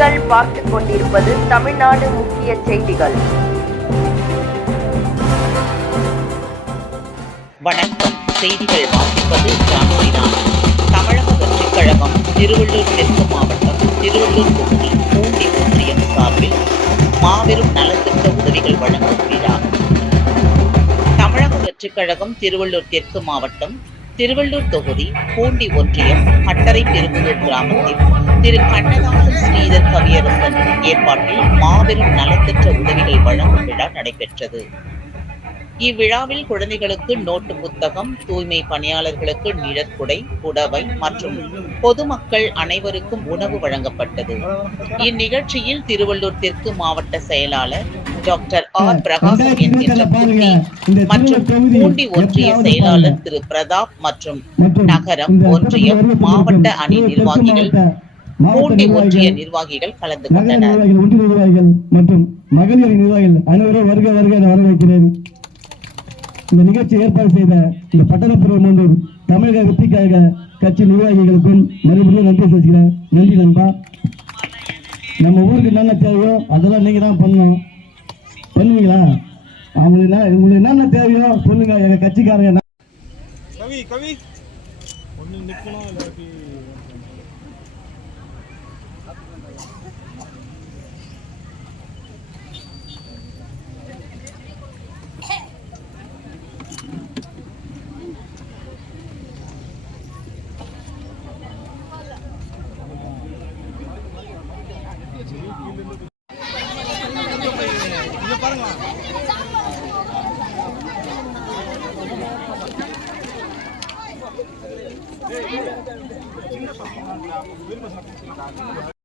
நீங்கள் பார்த்துக் கொண்டிருப்பது தமிழ்நாடு முக்கிய செய்திகள். வணக்கம். செய்திகள் வாசிப்பது ஜான்சிராம் தமிழக வெற்றிக் கழகம் திருவள்ளூர் தெற்கு மாவட்டம் திருவள்ளூர் தொகுதி பூண்டி ஒன்றியம் சார்பில் மாபெரும் நலத்திட்ட உதவிகள் வழங்கும் விழா. தமிழக வெற்றிக் கழகம் திருவள்ளூர் தெற்கு மாவட்டம் திருவள்ளூர் தொகுதி பூண்டி ஒன்றியம் பட்டறை பெரும்புதூர் கிராமத்தில் திரு கண்ணதாசன் ஸ்ரீதர் கவியரசன் ஏற்பாட்டில் மாபெரும் நலத்திட்ட உதவிகள் வழங்கும் விழா நடைபெற்றது. இவ்விழாவில் குழந்தைகளுக்கு நோட்டு புத்தகம் தூய்மை பணியாளர்களுக்கு நிழற்குடை புடவை மற்றும் பொதுமக்கள் அனைவருக்கும் உணவு வழங்கப்பட்டது. இந்நிகழ்ச்சியில் திருவள்ளூர் தெற்கு மாவட்ட செயலாளர் டாக்டர் ஆர் பிரகாசம் என்கின்ற பூண்டி மற்றும் பூண்டி ஒன்றிய செயலாளர் திரு பிரதாப் மற்றும் நகரம் ஒன்றியம் மாவட்ட அணி நிர்வாகிகள் பூண்டி ஒன்றிய நிர்வாகிகள் கலந்து கொண்டனர். நிர்வாகிகள் ஒன்றிய நிர்வாகிகள் மற்றும் மகளிர் நிர்வாகிகள் அனைவரும் வருக வருக வரவேற்கிறேன். இந்த நிகழ்ச்சி ஏற்பாடு செய்த இந்த பட்டணப்புறம் மற்றும் தமிழக கழக கட்சி நிர்வாகிகளுக்கும் மறுபடியும் நன்றி செலுத்துகிறேன். நன்றி நண்பா. நம்ம ஊருக்கு என்னென்ன தேவையோ அதெல்லாம் நீங்க தான் பண்ணணும். பண்ணுவீங்களா? அவங்களுக்கு என்ன- உங்களுக்கு என்னென்ன தேவையோ சொல்லுங்க எங்க கட்சிக்காரங்க என்ன- கவி கவி. ஒன்று நிற்கணும் இல்லாட்டி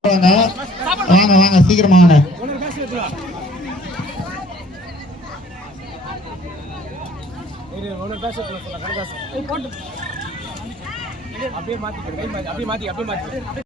இங்க வாங்க வாங்க சீக்கிரமா வாங்க அப்படியே மாத்திக்கிறேன் அப்படியே மாத்தி அப்படியே மாத்தி